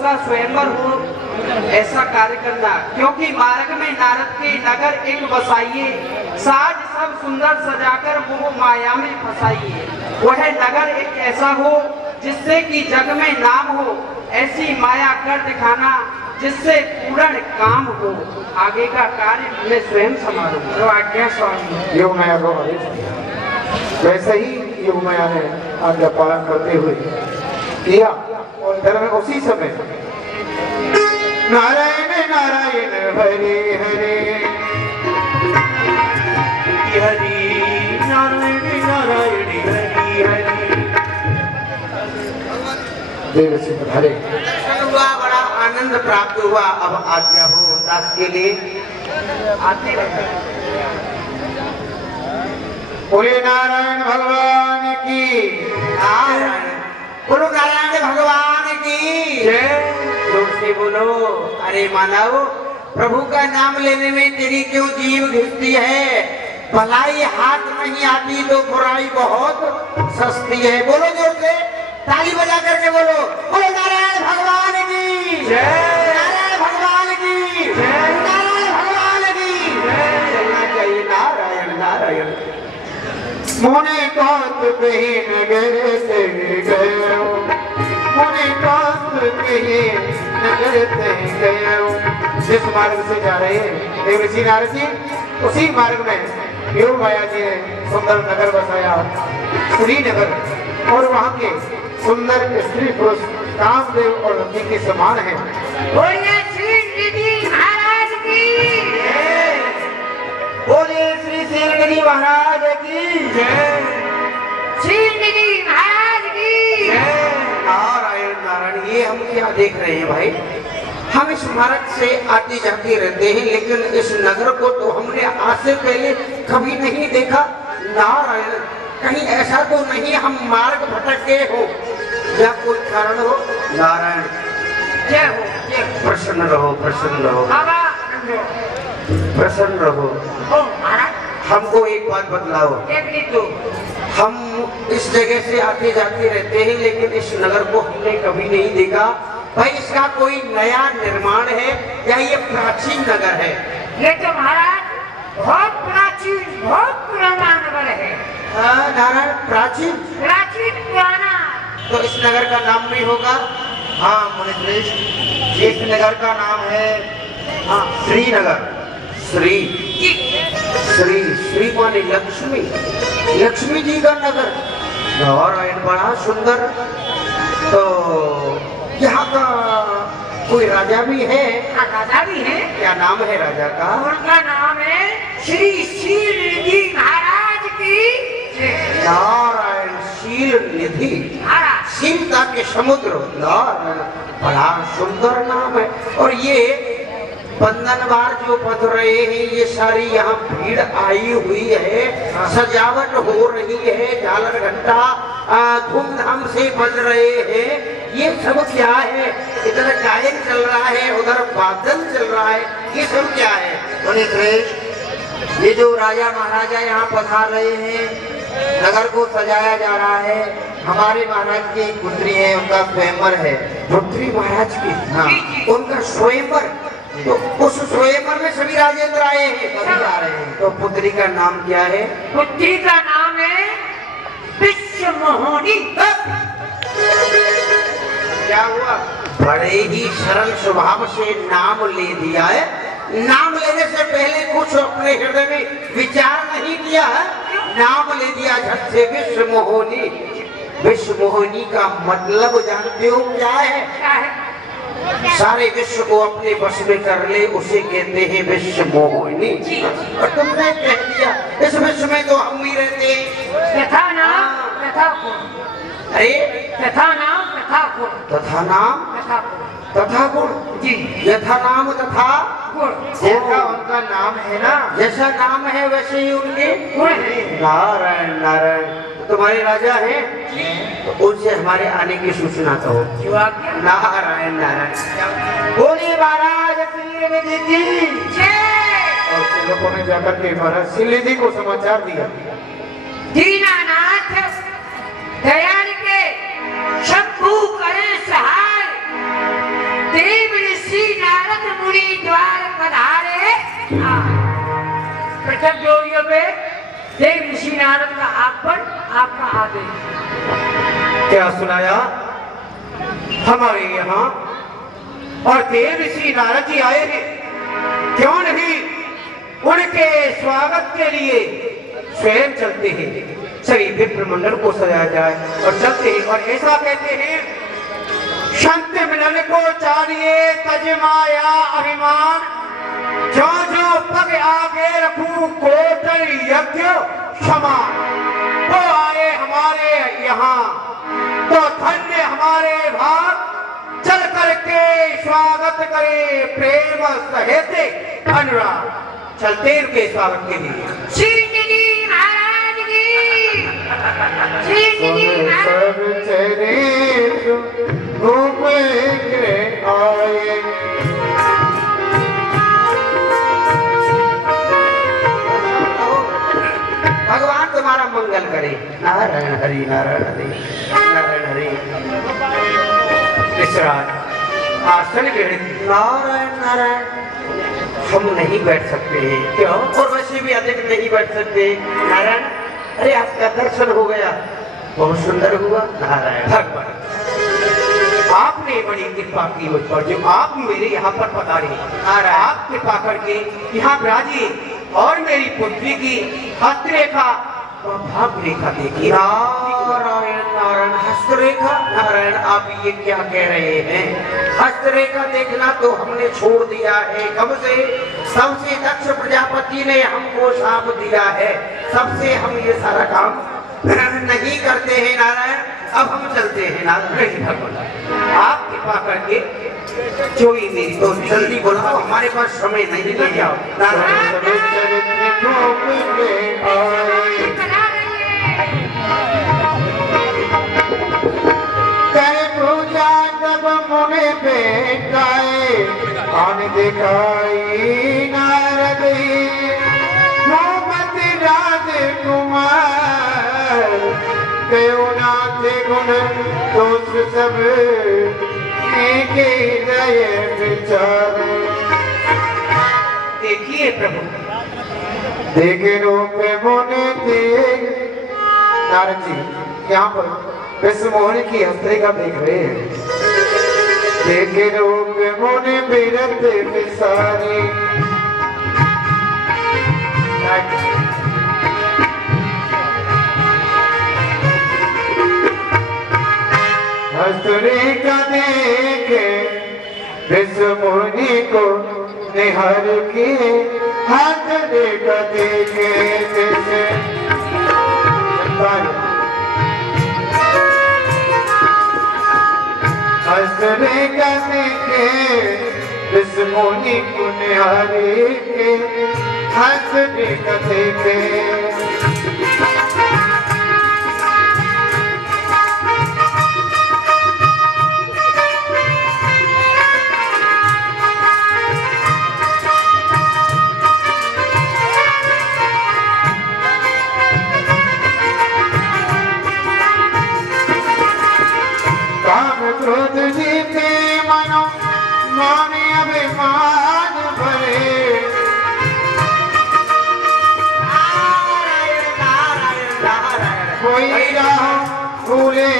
उसका स्वयंवर हो, ऐसा कार्य करना। क्योंकि मार्ग में नारद के नगर एक बसाइए, साज सब सुंदर सजाकर मोह माया में फंसाइए। वह नगर एक ऐसा हो जिससे कि जग में नाम हो, ऐसी माया कर दिखाना जिससे पूर्ण काम हो। आगे का कार्य मैं स्वयं संभालूंगा। तो आज्ञा स्वामी। योग माया को आदेश दिया, वैसे ही योग माया ने आज्ञा पालन करते हुए किया। और धर्म उसी समय नारायण नारायण हरे हरे हरि नारायण नारायण हरि हरि देव से हरे। हुआ, बड़ा आनंद प्राप्त हुआ। अब आज्ञा हो दास के लिए। आते रहे। बोले नारायण भगवान की। बोलो नारायण भगवान की जय। जोर से बोलो। अरे मानव, प्रभु का नाम लेने में तेरी क्यों जीव घिसती है? भलाई हाथ नहीं आती तो बुराई बहुत सस्ती है। बोलो जोर से, ताली बजा करके बोलो। बोलो नारायण भगवान की जय, नारायण भगवान की जय, नारायण भगवान की जय। चलना चाहिए नारायण नारायण। मोने कांत कहीं नगर से गयो, मोने कांत कहीं नगर से गयो। जिस मार्ग से जा रहे हैं देव ऋषि नारद जी, उसी मार्ग में योग माया जी ने सुंदर नगर बसाया, श्रीनगर। और वहाँ के सुंदर स्त्री पुरुष कामदेव और रति के समान है। बोलिए श्री महाराज की जय। बोलिए श्री श्रीनिधि महाराज की जय, श्रीनिधि महाराज की जय। नारायण नारायण। ये हम क्या देख रहे हैं भाई? हम इस मार्ग से आते जाते रहते हैं, लेकिन इस नगर को तो हमने आज से पहले कभी नहीं देखा। नारायण, कहीं ऐसा तो नहीं हम मार्ग भटक गए हो या कोई कारण हो? नारायण जय हो जय। प्रसन्न रहो, प्रसन्न रहो, प्रसन्न रहो। हमको एक बात बतलाओ। हम इस जगह से आते जाते रहते हैं, लेकिन इस नगर को हमने कभी नहीं देखा। भाई, इसका कोई नया निर्माण है या ये प्राचीन नगर है? ये तो महाराज बहुत प्राचीन, बहुत पुराना नगर है। नारायण, प्राचीन प्राचीन पुराना। तो इस नगर का नाम भी होगा? हाँ मुनिश्रेष्ठ, इस नगर का नाम है श्रीनगर। श्री श्री श्री माने लक्ष्मी, लक्ष्मी जी का नगर। नारायण, बड़ा सुंदर। तो यहाँ का कोई राजा भी है? राजा भी है। क्या नाम है राजा का? उनका नाम है श्री श्रीनिधि महाराज की जय। नारायण, शील निधि, शीलता के समुद्र। नारायण, बड़ा सुंदर नाम है। और ये बंधनवार जो बंध रहे हैं, ये सारी यहाँ भीड़ आई हुई है, सजावट हो रही है, झालर घंटा धूमधाम से बज रहे हैं। ये सब क्या है? इधर गायन चल रहा है, उधर बादल चल रहा है, ये सब क्या है? मुनिश्रेष्ठ, ये जो राजा महाराजा यहाँ पधार रहे हैं, नगर को सजाया जा रहा है। हमारे महाराज की एक पुत्री है, उनका स्वयंवर है। पुत्री महाराज की? हाँ, उनका स्वयंवर। तो उस स्वयंवर में सभी राजेंद्र आए हैं, सभी आ रहे हैं। तो पुत्री का नाम क्या है? पुत्री का नाम है विश्व मोहिनी। क्या हुआ? बड़े ही सरल स्वभाव से नाम ले दिया है। नाम लेने से पहले कुछ अपने हृदय में विचार नहीं किया है, नाम ले दिया झट से। विश्व मोहिनी। विश्व मोहिनी का मतलब जानते हो क्या है? क्या है? सारे विश्व को अपने वश में कर ले, उसे कहते हैं विश्व मोहिनी। और तुमने कह दिया इस विश्व में तो हम ही रहते हैं। यथा नाम तथा गुण। अरे तथा नाम तथा गुण। तथा नाम तथा गुण तथा गुण जी। यथा नाम तथा गुण। जैसा उनका नाम है ना, जैसा नाम है वैसे ही उनके गुण है। नारायण नारायण। तो तुम्हारे राजा हैं, तो उनसे हमारे आने की सूचना कहो। जो आज्ञा। नारायण नारायण। बोलिए महाराज श्रीनिधि की जय। और सेवकों ने जाकर के महाराज श्रीनिधि को समाचार दिया। दीनानाथ दयाल के शंभु करे सहाय, देव ऋषि नारद मुनि द्वार पधारे। प्रथम जोड़ियों पे देव ऋषि नारद का आगमन, आपका आदेश। क्या सुनाया? हमारे यहाँ और देव ऋषि नारद जी आए हैं, क्यों नहीं उनके स्वागत के लिए स्वयं चलते हैं, सभी विप्रमंडल को सजाया जाए और चलते हैं। और ऐसा कहते हैं, संत मिलन को चाहिए तज माया अभिमान, जो जो पग आगे रखूं कोटल यज्ञ समान। वो आए हमारे यहाँ तो धन्य हमारे भाग, चल करके स्वागत करे प्रेम सहित अनुराग। चलते उनके स्वागत के लिए। श्री महाराज की, श्री महाराज सब चरे घूम के आए, भगवान तुम्हारा मंगल करे। नारायण हरि नारायण हरि नारायण हरि। विश्राम आसन ग्रहण। नारायण नारायण। हम नहीं बैठ सकते हैं, क्यों? और वैसे भी अधिक नहीं बैठ सकते। नारायण, अरे आपका दर्शन हो गया, बहुत सुंदर हुआ। नारायण भगवान, आपने बड़ी कृपा की मुझ पर, जो आप मेरे यहाँ पर पधारे। आप कृपा करके यहाँ विराजिए और मेरी पुत्री की हस्तरेखा और भाग रेखा देखिए। नारायण नारायण। हस्तरेखा? नारायण, आप ये क्या कह रहे हैं? हस्तरेखा देखना तो हमने छोड़ दिया है कब से। सबसे दक्ष प्रजापति ने हमको शाप दिया है, सबसे हम ये सारा काम नहीं करते हैं। नारायण, अब हम चलते हैं। नारायण भगवान, आप कृपा करके जो ही मेरी तो जल्दी बोलाओ, हमारे पास समय नहीं है। नारायण, दिखाई नारद घूमत राजकुमार, नाथ गुण दोष सब के दय विचार। देखिए प्रभु, देखे रूप मुनि देख। नारद जी यहाँ पर विश्व मोहन की हस्तरेखा देख रहे हैं। देखे रूप मुनि बिरत विसारी, हस्तरेखा देखे विश्व मुनि को निहार के, हस्तरेखा देखे जैसे हस्तरेखा देखे विश्व मुनि को निहार के, हस्तरेखा देखे। क्रोध जीते मनो माने अभिमान भरे, कोई राहो भूले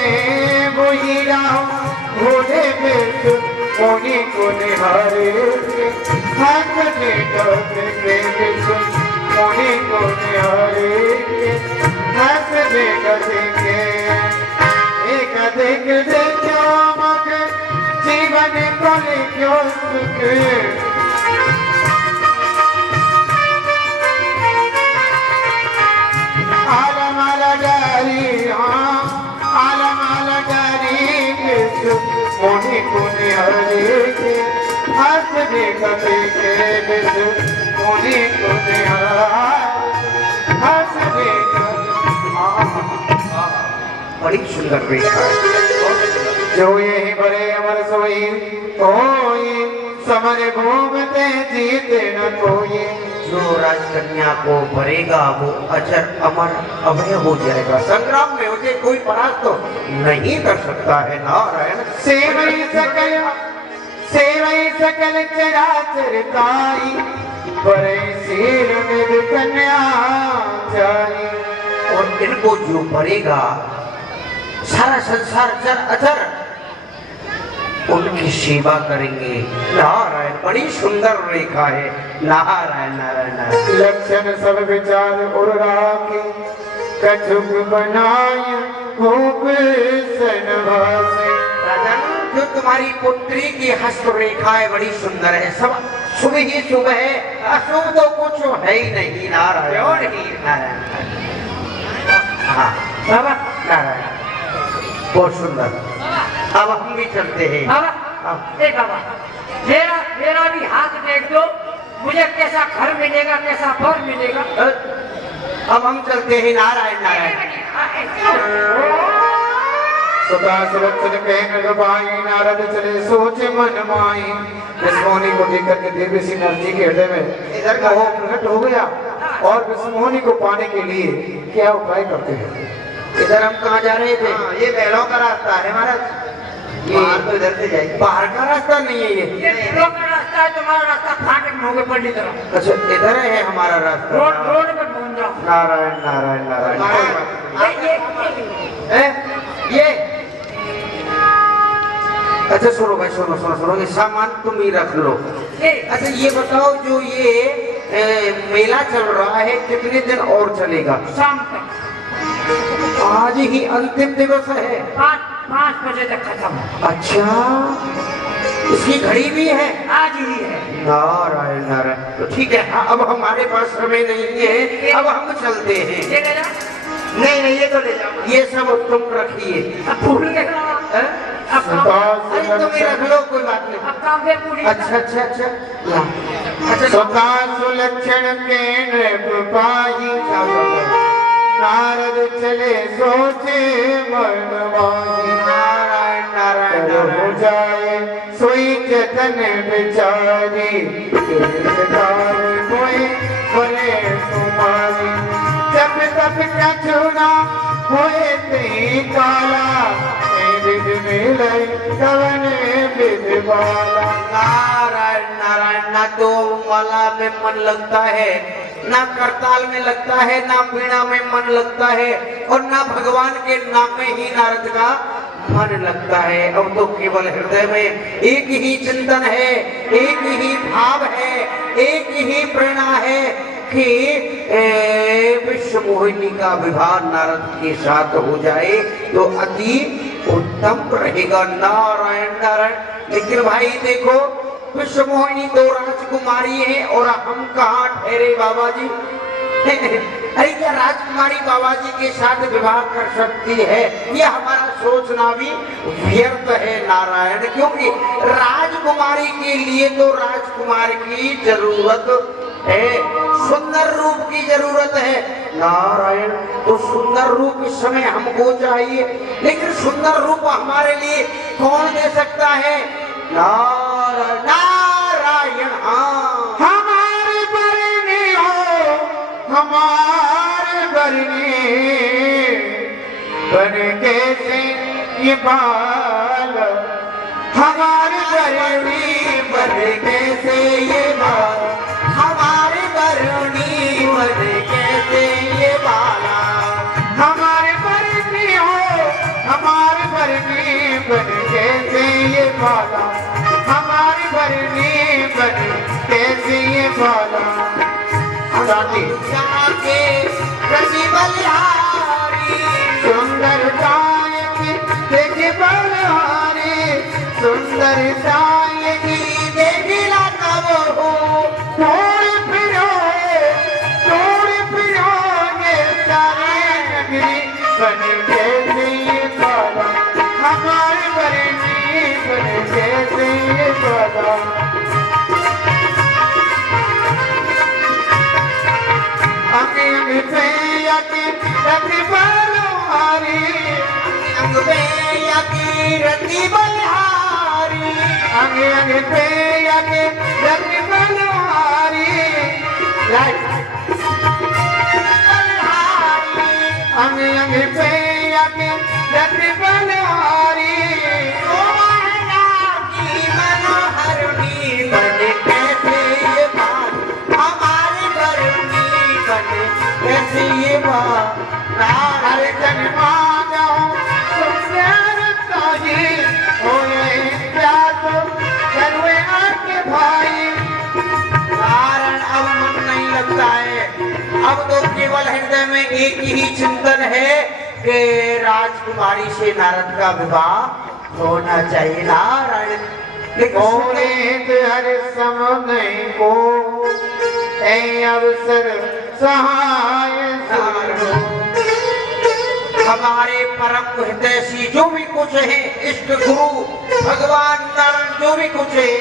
वही राहो भूले बेच मुनि को निहारे, हंसने डरते बेच मुनि को निहारे, हंसने डरते एक देख देखो मुख जीवन को लिखो सुख, आलमाला डारी आलमाला डारी मुनि को निहारे के, हंस देखते के मुनि को निहारे, हंस देख। बड़ी सुंदर रेखा है। जो यही बड़े अमर सोई कोई, समर घूमते जीते न कोई। जो राजकन्या को भरेगा वो अजर अमर अभय हो जाएगा। संग्राम में उसे कोई परास्त तो नहीं कर सकता है। नारायण, सेवई सकल से सकल चराचर ताई बड़े शीर में कन्या जाई। और इनको जो पड़ेगा सारा संसार चर अचर उनकी सेवा करेंगे। नारायण, बड़ी सुंदर रेखा है। नारायण नारायण नारायण। लक्षण सब विचार उर राखे कछुक बनाय खूब सनवासे। राजन, जो तुम्हारी पुत्री की हस्त रेखा है बड़ी सुंदर है। सब शुभ ही शुभ है, अशुभ तो कुछ है ही नहीं। नारायण नारायण। हाँ बाबा नारायण, बहुत सुंदर। अब हम भी चलते हैं। बाबा, ए बाबा, मेरा मेरा भी हाथ देख दो, मुझे कैसा घर मिलेगा, कैसा फल मिलेगा। अब हम चलते हैं। नारायण नारायण। सदा सुरक्षित कहन गवाई नारद चले सोच मन माई। विष्णुमुनि को देख करके देवी सी नरसी के हृदय में इधर का मोह प्रकट हो गया और विष्णुमुनि को पाने के लिए क्या उपाय करते हैं। इधर हम कहाँ जा रहे थे? ये बैलों का रास्ता है महाराज, बाहर तो इधर से जाइए। बाहर का रास्ता नहीं है ये। ये फूलों का रास्ता है, तुम्हारा रास्ता फाटक में होगा पंडित तरफ। अच्छा, इधर है हमारा रास्ता। रोड पर पहुंच जाओ। नारायण नारायण नारायण। ये अच्छा सुनो भाई, सुनो सुनो सुनो, ये सामान तुम ही रख लो। अच्छा ये बताओ, जो ये मेला चल रहा है कितने दिन और चलेगा? शाम तक आज ही अंतिम दिवस है। 5 बजे तक खत्म। अच्छा, इसकी घड़ी भी है? आज ही है। नारायण नारायण। तो ठीक है, हाँ, अब हमारे पास समय नहीं है, अब हम चलते हैं। ये ले जाओ। नहीं नहीं, ये तो ले जाओ, ये सब तुम रखिए। अब फूल ले जाओ। हैं? अब काम- अरे तुम ही रख लो, कोई बात नहीं। अब काम दे पूरी। अच्छा अच्छा अच्छा, ला। अच्छा सदा सुलक्षण के नृप पाई नारद चले सोचे मन माही। नारायण नारायण हो नारायण। जाए सोई जतन बिचारी कोई बने तुम्हारी। जब तब कछुना होए ते काला विध मिले कवन विध बाला। नारायण नारायण। ना तो माला में मन लगता है, ना करताल में लगता है, ना वीणा में मन लगता है, और ना भगवान के नाम में ही नारद का मन लगता है। अब तो केवल हृदय में एक ही चिंतन है, एक ही भाव है, एक ही प्रेरणा है कि विश्व मोहिनी का विवाह नारद के साथ हो जाए तो अति उत्तम रहेगा। नारायण नारायण। लेकिन भाई देखो, विश्व मोहिनी 2 राजकुमारी है और हम कहाँ ठहरे बाबा जी? अरे क्या राजकुमारी बाबा जी के साथ विवाह कर सकती है? ये हमारा सोचना भी व्यर्थ है नारायण, क्योंकि राजकुमारी के लिए तो राजकुमार की जरूरत है, सुंदर रूप की जरूरत है नारायण। तो सुंदर रूप इस समय हमको चाहिए, लेकिन सुंदर रूप हमारे लिए कौन दे सकता है? नारायण नारायण। हाँ, हमारे बरनी हो हमारे बरनी बन के से ये बाल। हमारे बरनी बन के से ये बाल। हमारे बरनी बन के से ये बाला। हमारे बरनी हो हमारे बरनी बन के से ये बाला। हमारी बरनी बन के से ये बाला। जाके रसी बलिहारी सुंदर गायकी देखे बलहारी। सुंदर गायकी देखिला तब हो थोड़ी फिरो ये सारे नगरी बन के से बाला। हमारे बरनी बन के से बाला। अंग अंग पे यकी रति बलहारी। अंग पे यकी रति बलिहारी। अंग अंग पे यकी रति बलहारी। अंग अंग पे यकी रति बलहारी। शोभा की मनोहरणी अब तो केवल हृदय में एक ही चिंतन है कि राजकुमारी से नारद का विवाह होना चाहिए। नारायण हर समय को ऐ अवसर सहाय हमारे परम हितैषी जो भी कुछ है, इष्ट गुरु भगवान नारायण जो भी कुछ है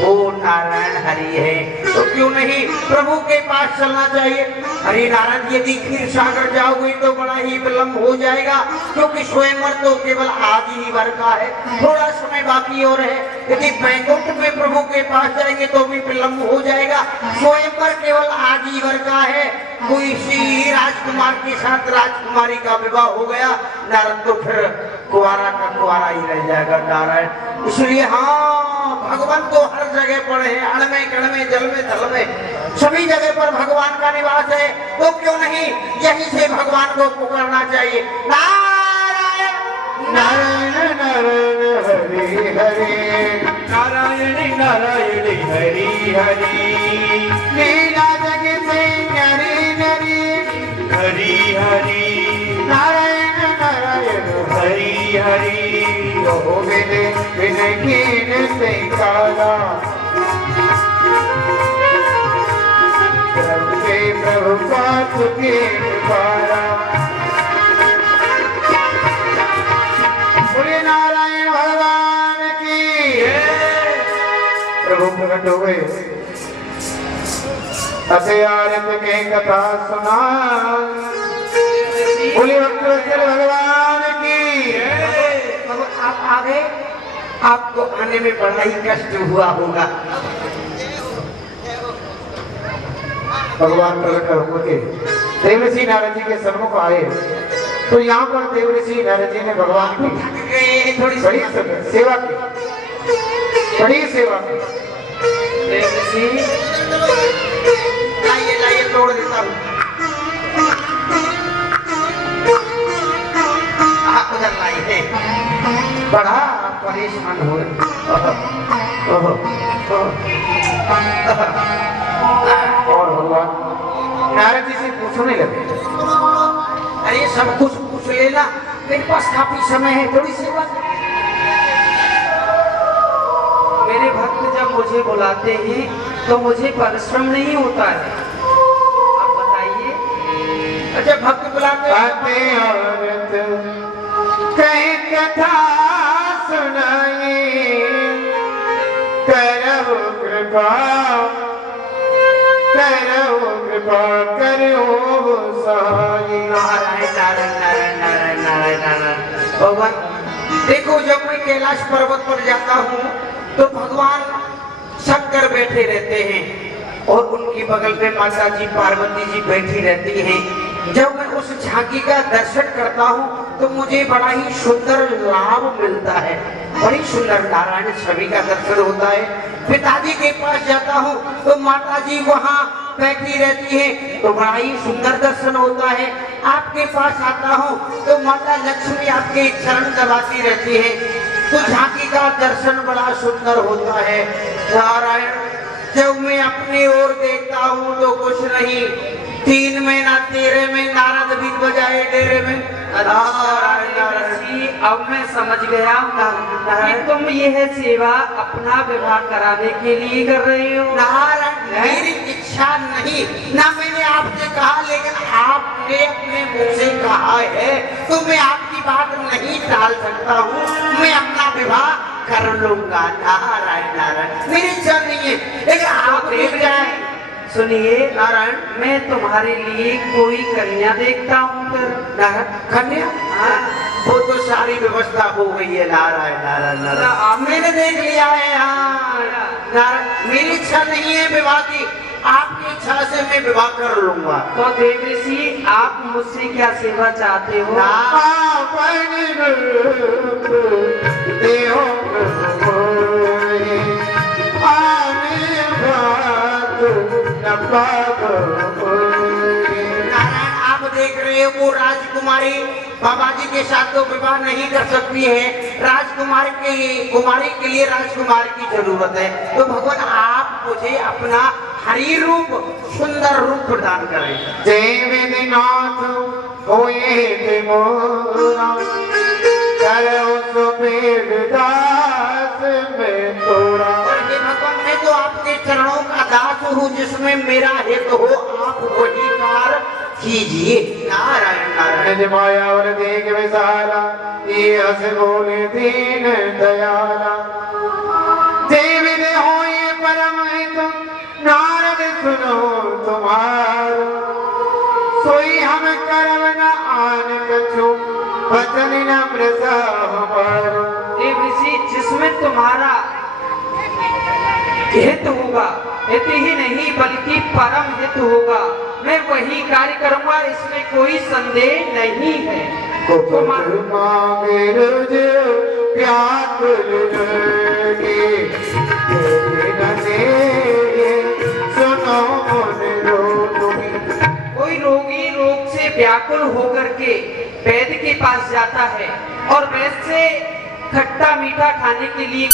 वो नारायण हरि है। तो क्यों नहीं प्रभु के पास चलना चाहिए। हरि नारायण यदि क्षीर सागर जाओगे तो बड़ा ही विलंब हो जाएगा, क्योंकि स्वयंवर तो केवल आज ही भर का है, थोड़ा समय बाकी और है। यदि बैकुंठ में प्रभु के पास जाएंगे तो भी विलंब हो जाएगा, स्वयंवर केवल आज ही भर का है। कोई सी राजकुमार के साथ राजकुमारी का विवाह हो गया, नारायण तो फिर कुआरा का कुआरा ही रह जाएगा नारायण। इसलिए हाँ, भगवान तो हर जगह पर है, अण में कण में जल में थल में सभी जगह पर भगवान का निवास है। तो क्यों नहीं यहीं से भगवान को पुकारना चाहिए। नारायण नारायण नारायण हरि हरि नारायण नारायण हरि हरि लीला जगत नरी नरी हरि हरि नारायण नारायण हरि हरि विनय विनय कीन से काला प्रभु पास के पारा बोले नारायण भगवान की प्रभु प्रकट हुए अत्यारत के कथा सुना। बोले भक्तवत्सल भगवान की। आप आ गए, आपको आने में बड़ा ही कष्ट हुआ होगा। भगवान प्रकट होके देवऋषि नारद जी के सम्मुख आए तो यहाँ पर देवऋषि नारद जी ने भगवान की थोड़ी बड़ी सेवा की, बड़ी सेवा की। देवऋषि लाइए लाइए तोड़ देता हूँ। आप उधर लाइए, बड़ा परेशान हो और भगवान नारद जी से पूछने लगे, अरे सब कुछ पूछ लेना, मेरे पास काफी समय है, थोड़ी सी बात। मेरे भक्त जब मुझे बुलाते हैं तो मुझे परिश्रम नहीं होता है, आप बताइए। अच्छा भक्त बुलाते आते औरत कहीं कथा सुनाई करो कृपा करो कृपा करो सहाय। नारायण नारायण नारायण नारायण नारायण नारायण। भगवान देखो, जब मैं कैलाश पर्वत पर जाता हूँ तो भगवान शंकर बैठे रहते हैं और उनकी बगल में माता जी पार्वती जी बैठी रहती हैं। जब मैं उस झांकी का दर्शन करता हूँ तो मुझे बड़ा ही सुंदर लाभ मिलता है, बड़ी सुंदर नारायण छवि का दर्शन होता है। पिताजी के पास जाता हूँ तो माता जी वहाँ बैठी रहती है तो बड़ा ही सुंदर दर्शन होता है। आपके पास आता हूँ तो माता लक्ष्मी आपके चरण दबाती रहती है, तो झांकी का दर्शन बड़ा सुंदर होता है। नारायण जब मैं अपनी ओर देखता हूँ तो कुछ नहीं, 3 महीना 13 में नारद बीत बजाए डेरे में। अब मैं समझ गया कि तुम यह सेवा अपना विवाह कराने के लिए कर रहे हो। नारायण मेरी इच्छा नहीं, ना मैंने आपसे कहा, लेकिन आपने अपने मुंह से कहा है तो मैं आपकी बात नहीं टाल सकता हूँ, मैं अपना विवाह कर लूंगा। नारायण नारायण मेरी इच्छा नहीं है, लेकिन आप देख जाए। सुनिए नारायण मैं तुम्हारे लिए कोई कन्या देखता हूँ। फिर कन्या, हाँ, वो तो सारी व्यवस्था हो गई है। नारायण नारायण नारायण मैंने देख लिया है। हाँ नारायण मेरी इच्छा नहीं है विवाह की, आपकी इच्छा से मैं विवाह कर लूंगा। तो देवऋषि आप मुझसे क्या सेवा चाहते हो? नारायण आप देख रहे हो वो राजकुमारी बाबा जी के साथ तो विवाह नहीं कर सकती है, राजकुमार के कुमारी के लिए राजकुमार की जरूरत है। तो भगवान आप मुझे अपना हरि रूप सुंदर रूप प्रदान करें। जय विधिनाथ होए थे मोरा करो सुबेद दास में तोरा। और हे भगवान, मैं तो आपके चरणों का दास हूँ, जिसमें मेरा हित हो आप वही कार्य कीजिए। नारायण नारायण। निज मायावर देख विसारा ये हस बोले दीन दयाला। जय विधि होए परम हित नारद सुनो तुम्हारो। सोई हम करम न आन कछु वचन न मृषा हमारो। हे ऋषि, जिसमें तुम्हारा हित होगा, हित ही नहीं बल्कि परम हित होगा, मैं वही कार्य करूंगा, इसमें कोई संदेह नहीं है। मांगे रुझ व्याकुल लगे सुनो मन रोगी। कोई रोगी रोग से व्याकुल होकर के वैद्य के पास जाता है और वैद्य से खट्टा मीठा खाने के लिए